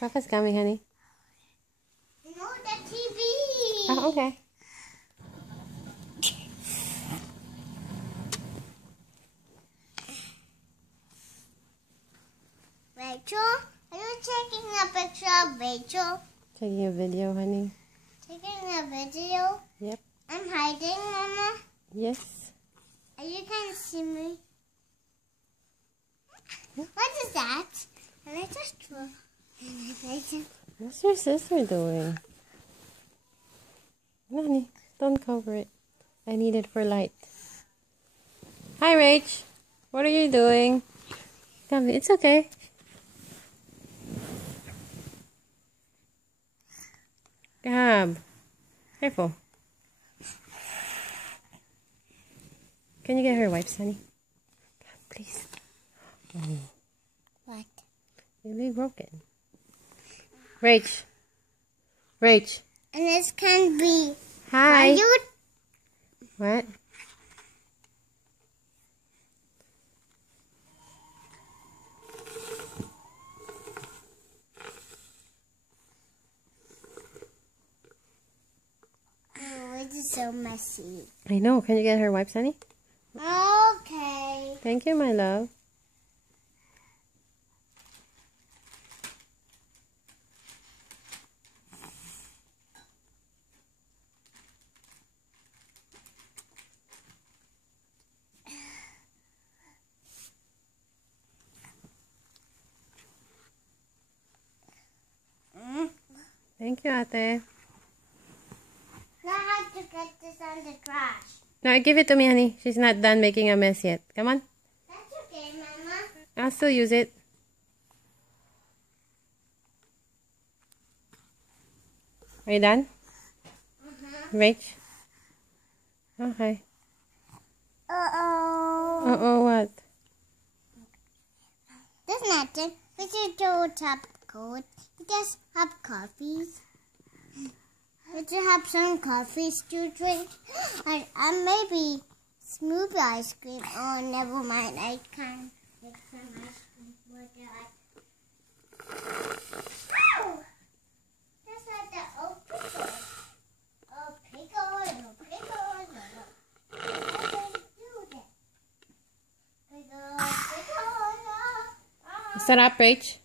Papa's coming, honey. No, the TV. Oh, okay. Rachel, are you taking a picture of Rachel? Taking a video, honey. Taking a video? Yep. I'm hiding, Mama. Yes. Are you going to see me? What is that? And I just draw. What's your sister doing? No, honey, don't cover it. I need it for light. Hi, Rach. What are you doing? Come, it's okay. Gab. Careful. Can you get her wipes, honey? Please. Oh. What? It'll be broken. Rach. Rach. And this can be. Hi. You? What? Oh, it is so messy. I know. Can you get her wipes, honey? Okay. Thank you, my love. Thank you, Ate. Now I have to get this on the trash. Now, give it to me, honey. She's not done making a mess yet. Come on. That's okay, Mama. I'll still use it. Are you done? Rach? Okay. Uh-oh. Uh-oh, what? There's nothing. We should do top coat. We just have coffees. We should have some coffees to drink. And maybe smoothie ice cream. Oh, never mind. I can make some ice cream for that. Ow! That's not the old pickle. Oh, pickle. No, pickle. No. I can't do that. Pickle, pickle, no. Set up, Rach.